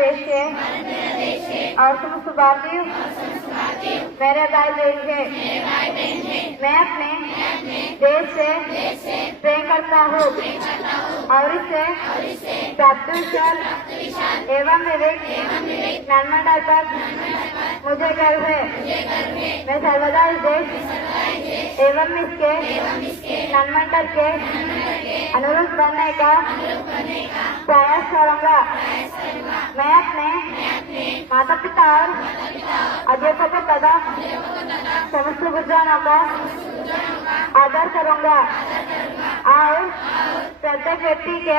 देश है और तुम सुभाती मेरे भाई बहन है। मैं अपने देश से प्रेम करता हूँ और इससे प्राप्त विशाल एवं विवेक नर्मदा पर मुझे गर्व है। मैं सर्वदा इस देश एवं इसके नर्मदा के अनुरूप बनने का प्रयास करूँगा। मैं अपने माता पिता और अध्यापकों तथा समस्त गुरुजनों का आदर करूँगा और प्रत्येक व्यक्ति के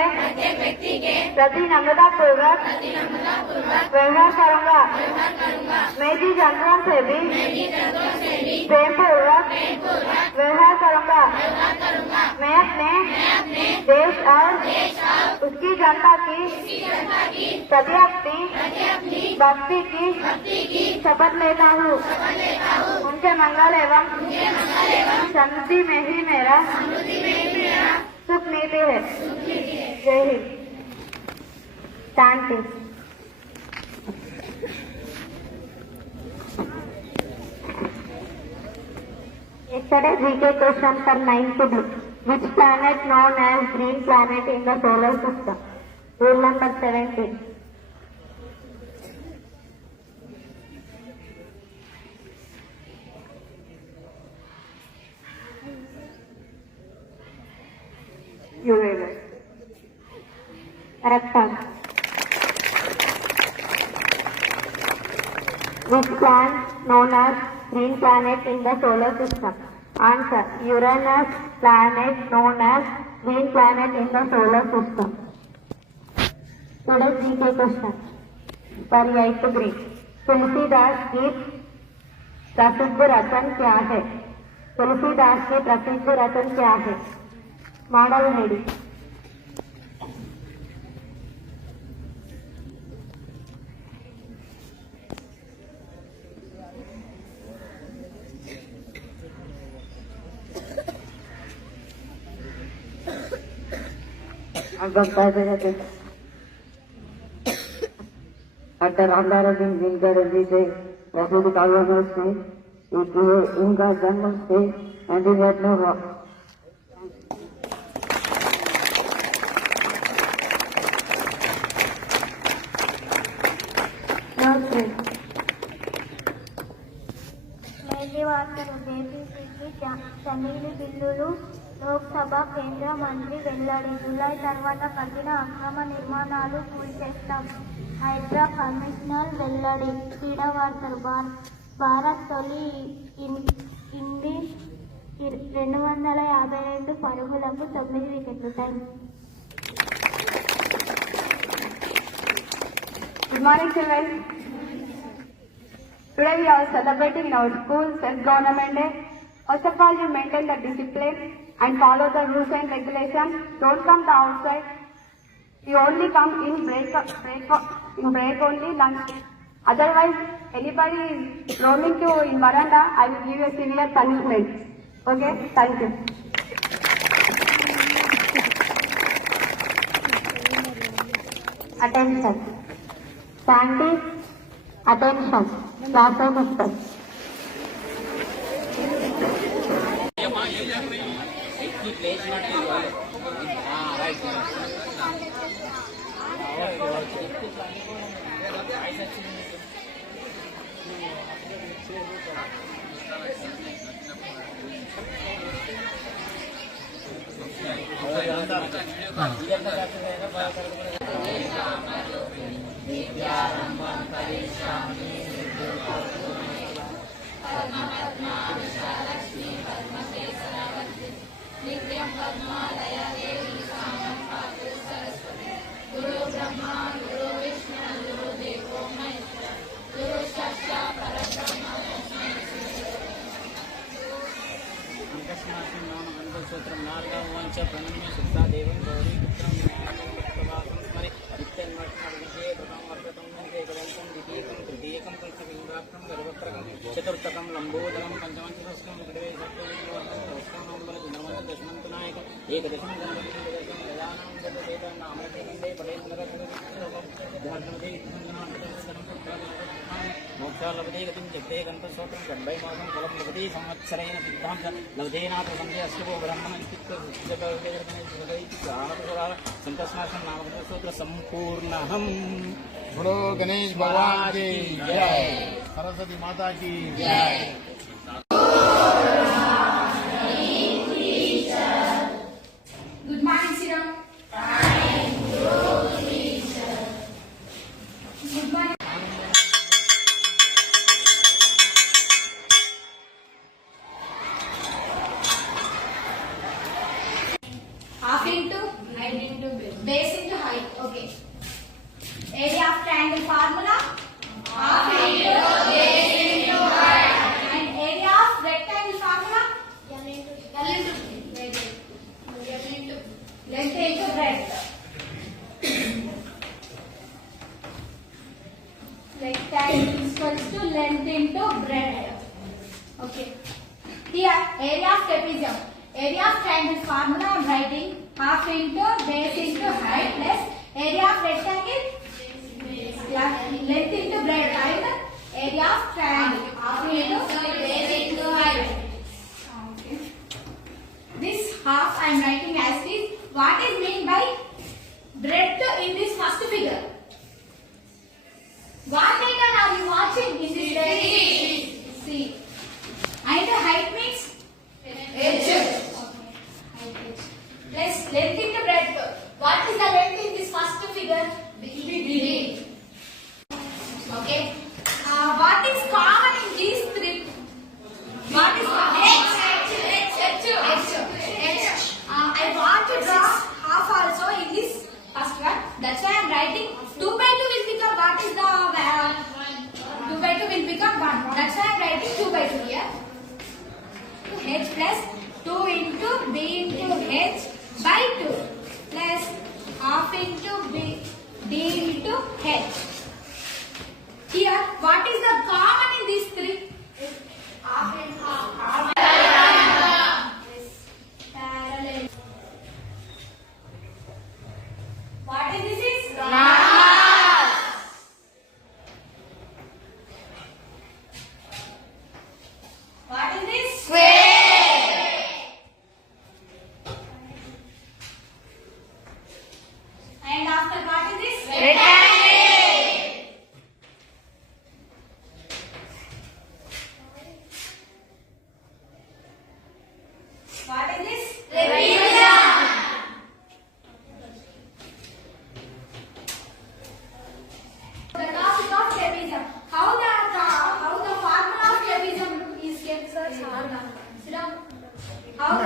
प्रति नम्रता पूर्वक व्यवहार करूँगा। मैं जीव जंतुओं से भी प्रेम पूर्वक व्यवहार करूँगा। मैं अपने देश और उसकी जनता की प्रति अपनी भक्ति की शपथ लेता हूँ। उनके मंगल एवं समृद्धि में ही मेरा सुख नीति है। जय हिंद। शांति। Yesterday GK question for 9 to do. Which planet known as green planet in the solar system? Rule number 17. Uranus. Correct answer. Which planet known as green planet in the solar system? Answer. Uranus planet known as green planet in the solar system. Today's GK question for 8th grade. Tulsidas की प्रसिद्ध रचन क्या है? तुलसीदास की प्रसिद्ध रचन क्या है? Model heading. प्रसिद्ध काव्यों में से इनका जन्म से एंटीनेट में हुआ। తమిళ బిల్లులు లోక్సభ కేంద్ర మంత్రి వెల్లడి. జూలై తర్వాత కఠిన అక్రమ నిర్మాణాలు కూల్చేస్తాం. హైడ్రా కమిషనర్ వెల్లడి. క్రీడా వార్తలు. భారత్ తొలి ఇన్నింగ్స్ 252 పరుగులకు 9 వికెట్లు. Good morning, children. Today we are celebrating our school self-government day. First of all, you maintain the discipline and follow the rules and regulations. Don't come to outside. You only come in break only lunch. Otherwise, anybody is roaming to in veranda, I will give you a severe punishment. Okay? Thank you. Attention. Scientists, attention. Class of respect. चतुर्थकं लंबोदरं पंचमं एकदशं गणपतिदशं गजानां गजसेतं नामकृतन्दे परेन्द्ररघुनन्दे मोक्षालभते गतिं जगते गन्तस्तोत्रं षड्वैमासं फलं लभते संवत्सरेण सिद्धां च लभतेनाथ सन्धे अष्टभो ब्रह्मण संतस्मासं नामकृतस्तोत्र सम्पूर्णहम्। बोलो गणेश भगवान की जय, सरस्वती माता की जय। Good morning, Siram. Good morning. Half into height into base into height. Okay. Area of triangle formula. Half into base into height. And area of rectangle formula. L into length into breadth. Rectangle is equals to length into breadth. Okay. Here, area of trapezium. Area of triangle formula I am writing half into base into height plus area of rectangle length into breadth and area of triangle half into base into height. Okay. This half I am writing as this. What is meant by breadth in this first figure? What pattern are you watching in this breadth? See. And the height means edge. Plus length into breadth. What is the length in this first figure? B. Okay. What is common in these three? What is common? H. I want to draw half also in this first one. That's why I am writing 2 by 2 will become what is the 2 by 2 will become 1. That's why I am writing 2 by 2 here. H plus 2 into B into H by 2 plus half into B D into H. Here, what is the common in these three? Half and half. Parallel. What is this? What is this? And after what is this? What is this? The topic of trapezium. How the formula of trapezium is kept, sir? Siram. How the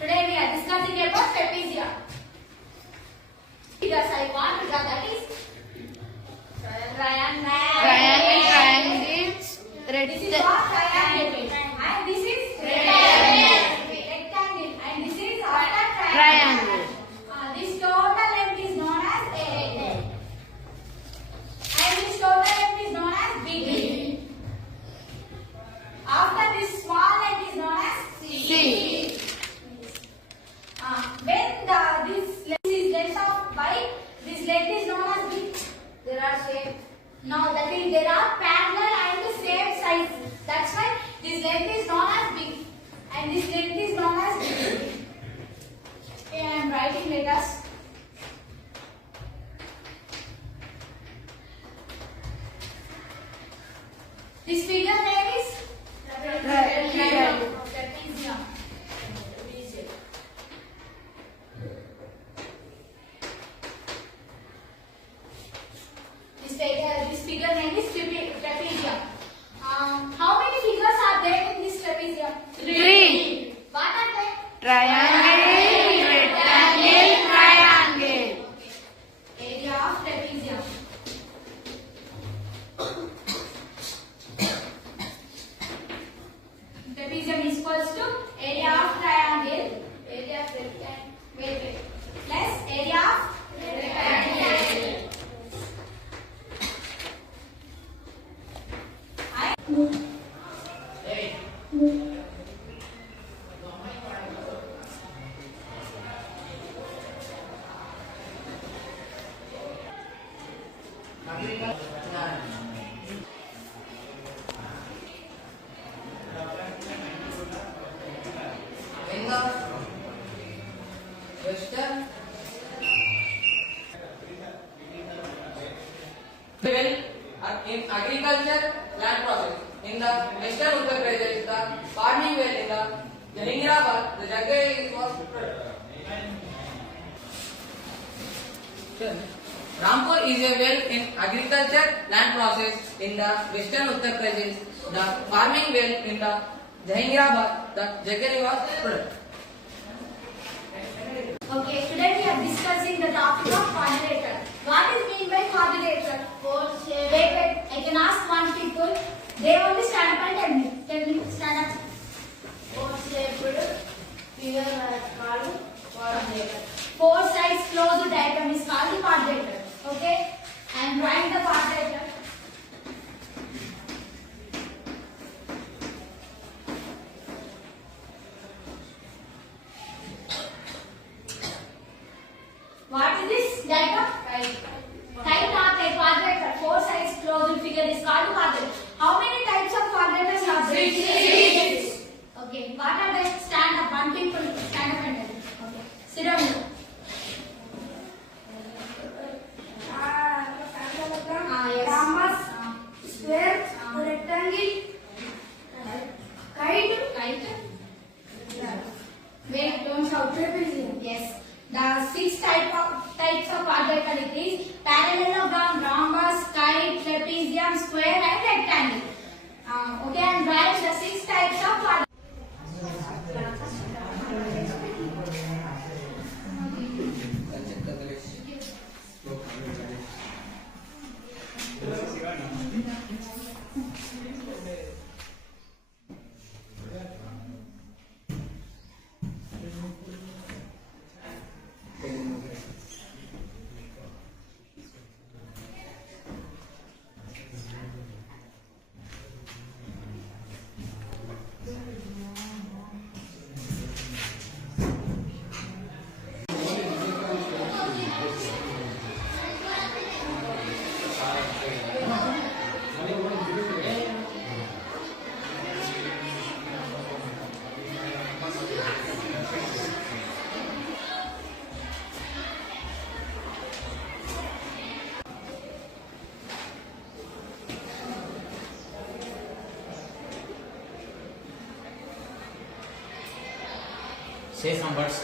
Today we are discussing about trapezium. Figures I want to draw, that is triangles, This is what triangle. And this is rectangle. And this is after triangle. This total length is known as A. And this total length is known as B. After this small length is known as C. When this is length of Y, this length is known as B. There are shape. Now that is there are parallel and the same size. That's why this length is known as B. And this length is known as B. Okay, I am writing letters. This figure name is trapezium. This figure name is trapezium. How many figures are there in this trapezium? 3. What are they? Triangle, rectangle, triangle. Area of trapezium. Trapezium is equals to area of triangle, area of rectangle, plus area of rectangle. In the western in agriculture land process. In the western Uttar Pradesh, the farming well in the Jahangarabad, the Jagger was Rampur is a well in agriculture land process in the western Uttar Pradesh. The farming well in the Jahangarabad, the Jagger was product. Okay, today we are discussing the topic of quadrilateral. What is mean by quadrilateral? Wait, I can ask one people. They only stand up and tell me. Tell me, stand up. Four sides closed diagram is called the quadrilateral. Okay, and drawing the quadrilateral. What is this diagram? Side not a quadrilateral. Four sides closed figure is called quadrilateral. How many types of quadrilaterals are there? Six. Okay. What are they? Stand up. One people stand up and tell me. Okay. Sit down. Yes. Rhombus, square, rectangle, kite. Wait, don't shout. Yes. The six types of quadrilateral it is parallelogram, rhombus, kite, trapezium, square and rectangle. Okay, and write the six types of quadrilateral. Say some words.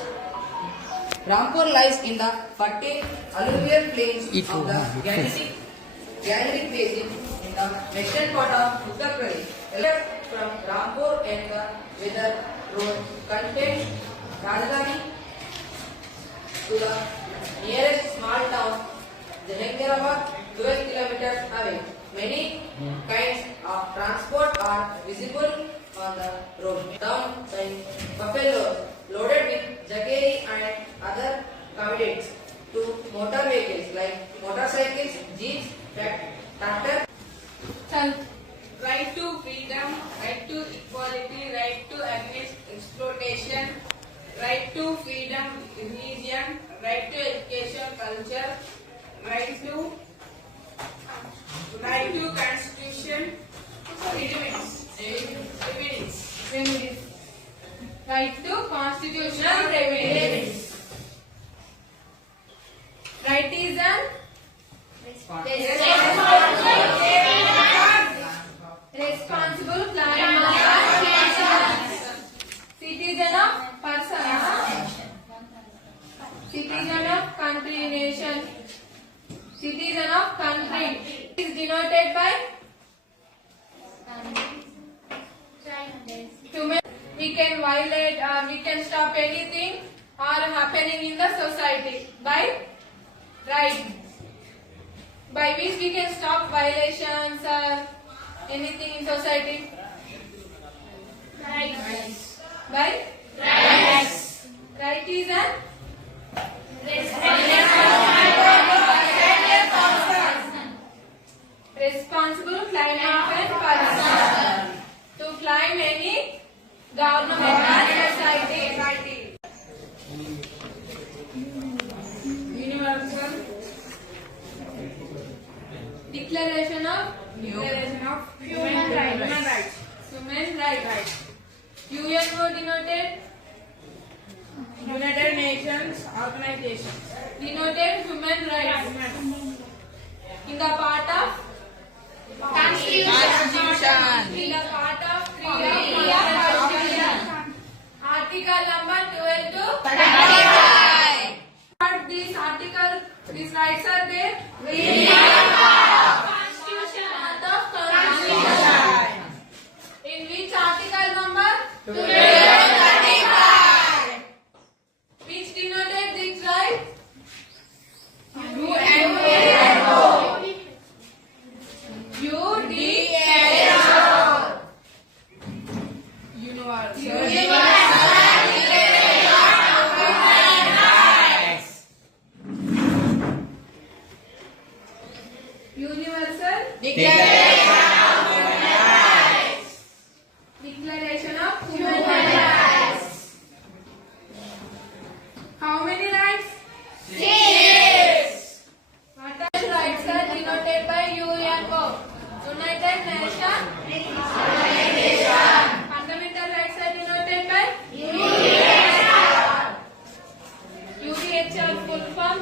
Rampur lies in the fertile alluvial plains of the Gangetic Basin in the western part of Uttar Pradesh. Left from Rampur and the weather road contains Rajdhani to the nearest small town Jahangarabad, 12 kilometers away. Many kinds of transport are visible on the road. Down by buffaloes loaded with jaggery and other commodities to motor vehicles like motorcycles, jeeps, tractor. Right to freedom, right to equality, right to against exploitation, right to freedom, religion, right to education, culture, right to constitution, remedies. Right to constitutional remedies. Right is an responsible citizen of person, citizen of country, nation, citizen of country is denoted by we can violate or we can stop anything or happening in the society by right, by which we can stop violations or anything in society. Right. By right. Right is an responsible climate and person. government and society. Universal Declaration of Human Rights. Human Rights. UNO denoted United Nations Organization. Denoted human rights. In the part of Constitution. In the part of Constitution. Article number 12 to 35. But these articles, these rights are there. Constitution of the Constitution. In which article number? 35. Which denoted these rights? Universal Declaration of Human Rights. How many rights? 6. What are rights are denoted by UNO? United Nations. Fundamental rights are denoted by UNHCR full form.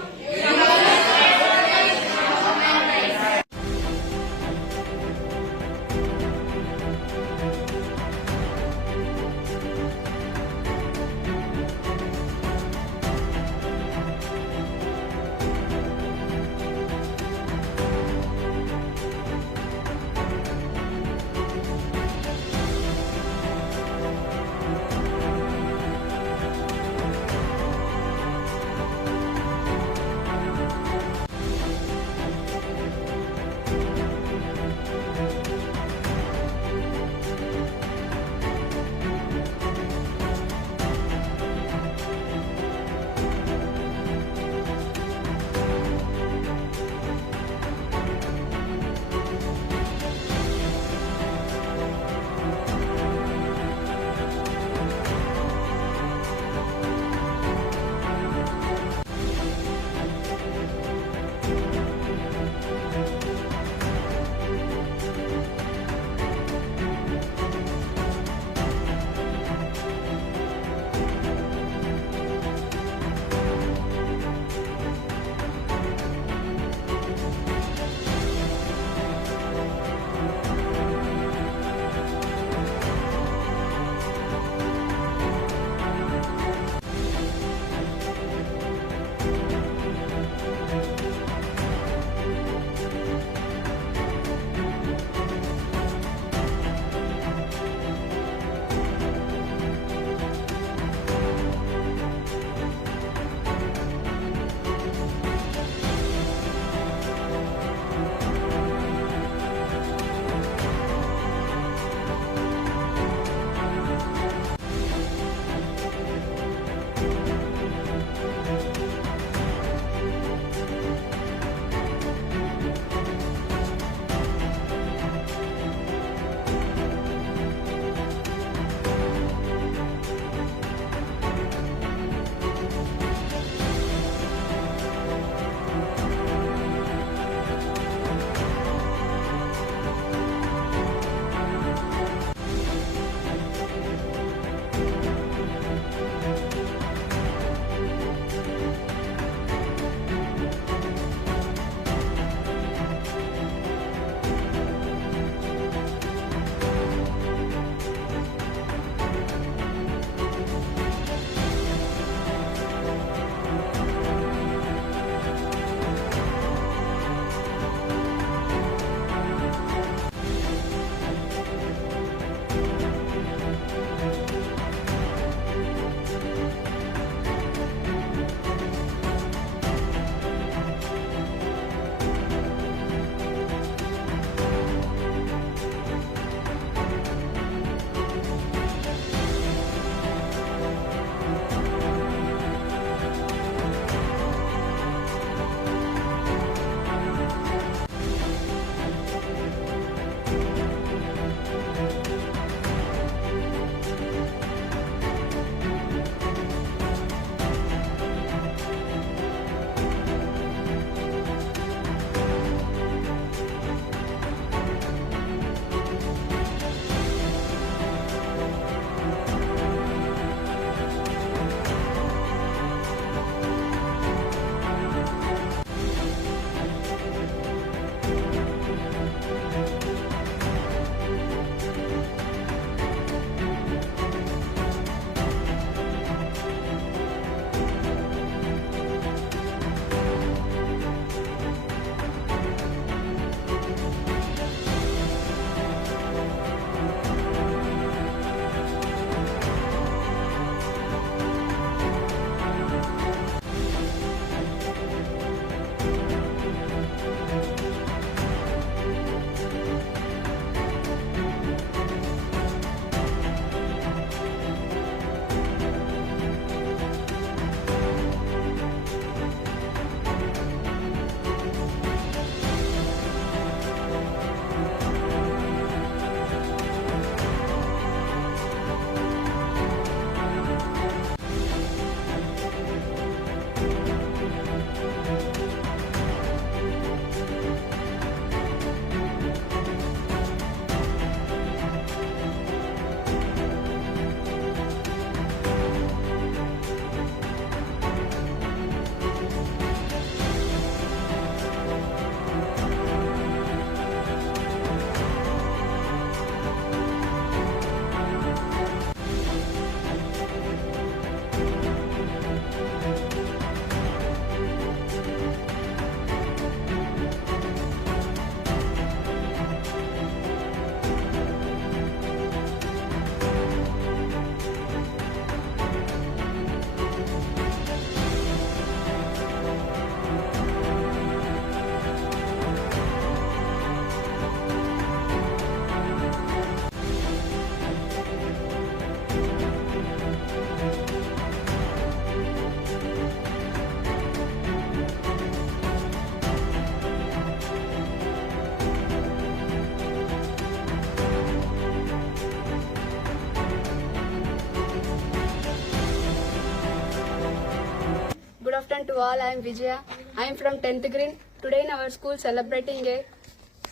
all, I am Vijaya. I am from 10th grade. Today in our school celebrating a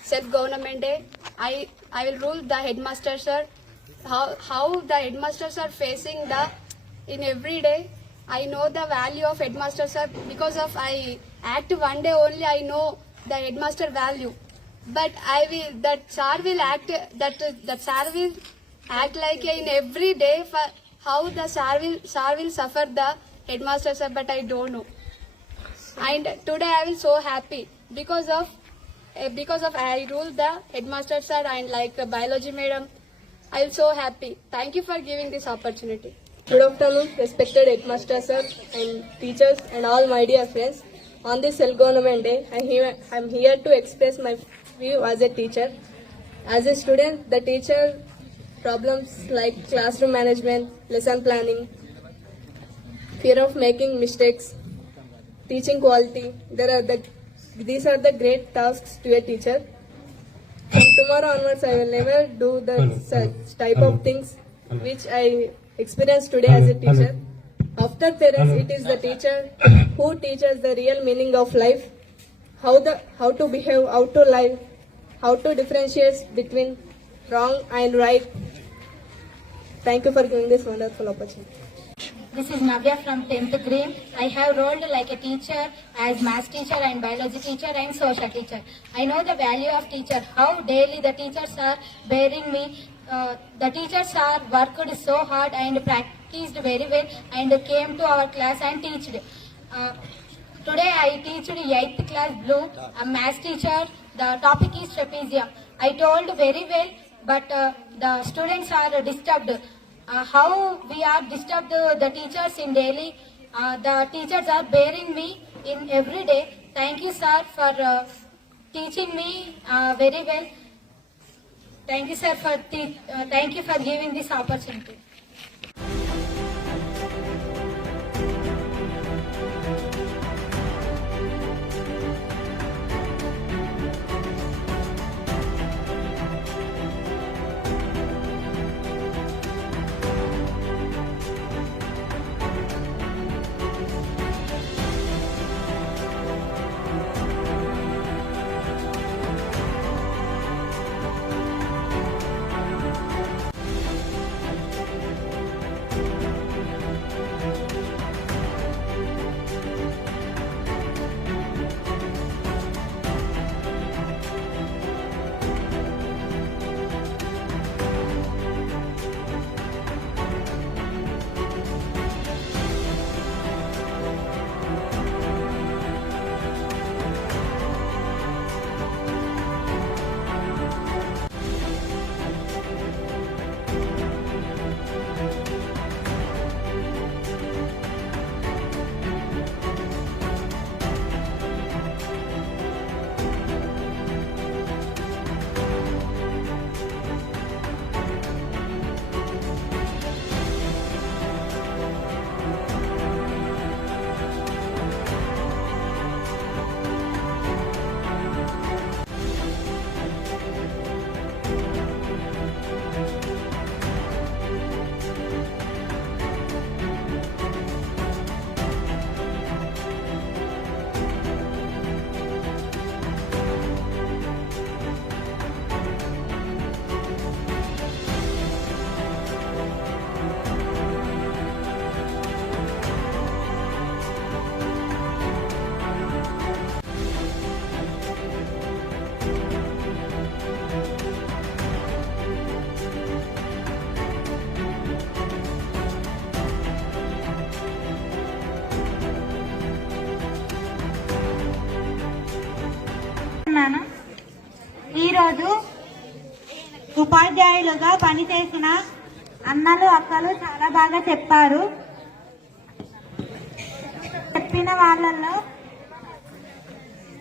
self-government day. I will rule the headmaster sir. How the headmasters are facing in every day. I know the value of headmaster sir because of I act one day only. I know the headmaster value. But that sir will act like in every day for how the sir will suffer the headmaster sir, but I don't know. And today I will so happy because of I rule the headmaster sir and like biology madam. I am so happy. Thank you for giving this opportunity. Good afternoon, respected headmaster sir and teachers and all my dear friends. On this self-government day, I am here to express my view as a teacher. As a student, the teacher problems like classroom management, lesson planning, fear of making mistakes, teaching quality. These are the great tasks to a teacher. From tomorrow onwards, I will never do such type of things which I experienced today as a teacher. After parents, it is the teacher who teaches the real meaning of life, how to behave, how to live, how to differentiate between wrong and right. Thank you for giving this wonderful opportunity. This is Navya from 10th grade. I have rolled like a teacher as math teacher and biology teacher and social teacher. I know the value of teacher, how daily the teachers are bearing me. The teachers are worked so hard and practiced very well and came to our class and teached. Today I teached 8th class blue, a math teacher. The topic is trapezium. I told very well, but the students are disturbed. How we are disturbed the teachers in daily. The teachers are bearing me in every day. Thank you sir for teaching me very well. Thank you sir thank you for giving this opportunity. ఈరోజు ఉపాధ్యాయులుగా పనిచేసిన అన్నలు అక్కలు చాలా బాగా చెప్పారు. చెప్పిన వాళ్ళల్లో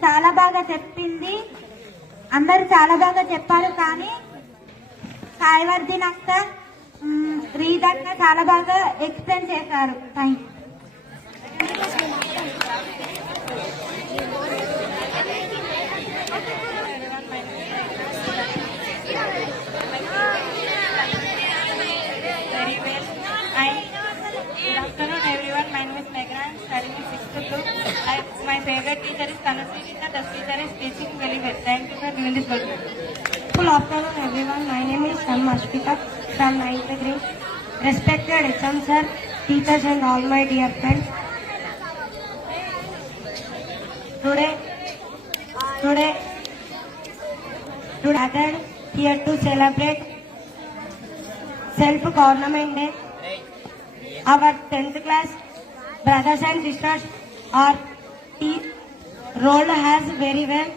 చాలా బాగా చెప్పింది అందరూ చాలా బాగా చెప్పారు. కానీ సాయివర్ధిన్ అక్క రీదక్క చాలా బాగా ఎక్స్ప్లెయిన్ చేశారు. Thank you. Very well. Good afternoon everyone. My name is Meghna. I am studying in 6th group. Tanasirita, the teacher is teaching very well. Thank you for giving this opportunity. Good afternoon everyone. My name is Shalma Ashfika from 9th grade. Respected HM sir, teachers and all my dear friends. Today gathered here to celebrate Self-Government Day. Our 10th class brothers and sisters are rolled as very well.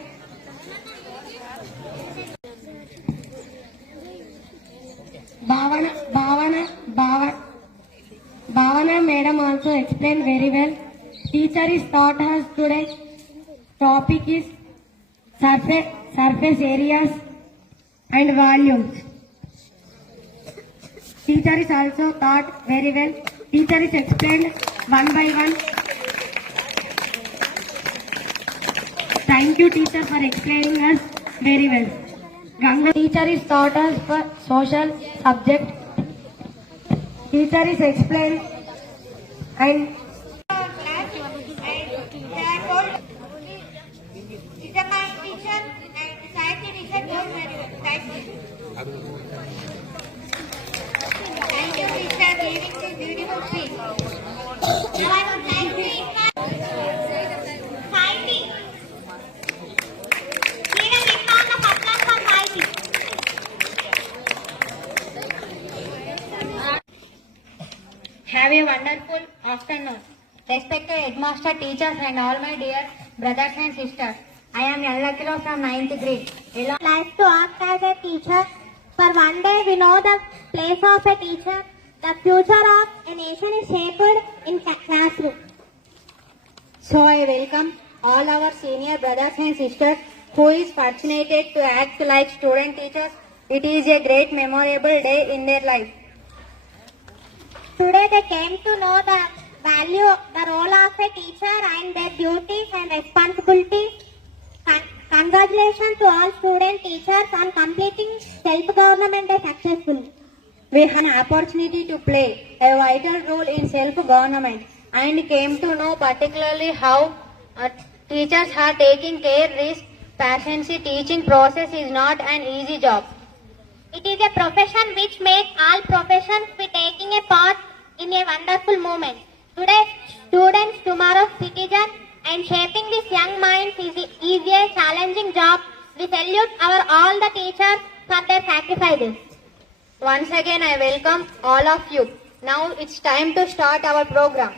Bhavana madam also explained very well. Teacher is taught us today. Topic is surface areas and volumes. Teacher is also taught very well. Teacher is explained one by one. Thank you teacher for explaining us very well. Ganga teacher is taught us for social subject. Teacher is explained and Have a wonderful afternoon. Respected headmaster, teachers and all my dear brothers and sisters. I am Yallakilo from 9th grade. Like to act as a teacher. For one day we know the place of a teacher. The future of a nation is shaped in classroom. So I welcome all our senior brothers and sisters who is fortunate to act like student teachers. It is a great memorable day in their life. Today they came to know the value, the role of a teacher and their duties and responsibilities. Congratulations to all student teachers on completing self-government day successfully. We had an opportunity to play a vital role in self-government and came to know particularly how teachers are taking care risk. Patience teaching process is not an easy job. It is a profession which makes all professions be taking a part in a wonderful moment. Today, students, tomorrow's citizens, and shaping these young minds is a challenging job. We salute all the teachers for their sacrifices. Once again, I welcome all of you. Now it's time to start our program.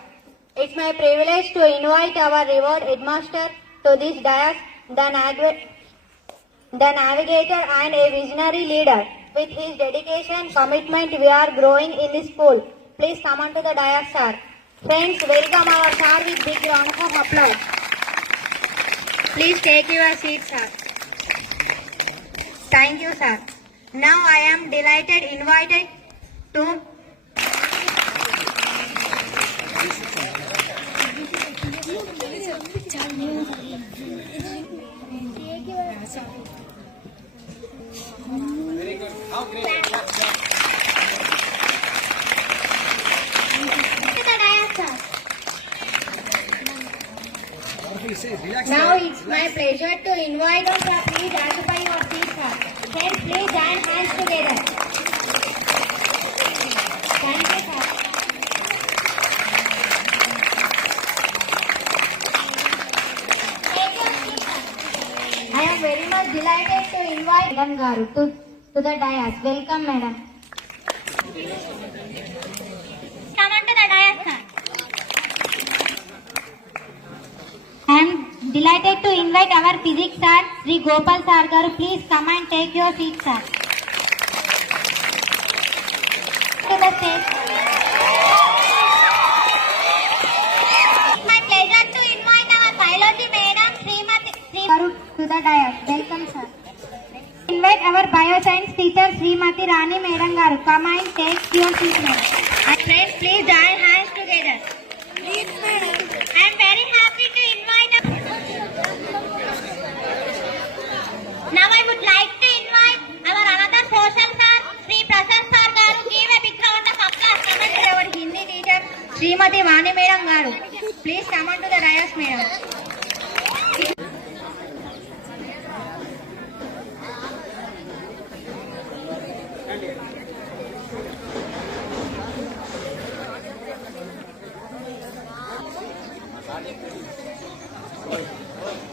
It's my privilege to invite our revered headmaster to this dais, the navigator and a visionary leader. With his dedication and commitment, we are growing in this school. Please come on to the dais, sir. Friends, welcome our sir with big round of applause. Please take your seat, sir. Thank you, sir. Now I am invited to Now it's my pleasure to invite you to please occupy your seats, sir. Friends, please join hands together. Thank you, sir. I am very much delighted to invite Madam Garu to the dais. Welcome, Madam. Come on to the dais, sir. I am delighted to invite our physics sir, Sri Gopal sir garu. Please come and take your seat, sir. To the stage. It's my pleasure to invite our biology madam, Srimati Garu, to the dais. Welcome, sir. Invite our bioscience teacher, Srimati Rani madam garu. Come and take your seat, madam. And friends, please join hands together. Please, madam. I am very happy to invite. Now I would like to invite our another social sir, Sri Prasad sir garu. Give a big round of applause. Come on to our Hindi teacher, Srimati Vani madam garu. Please come on to the dais, madam. Oy, oy.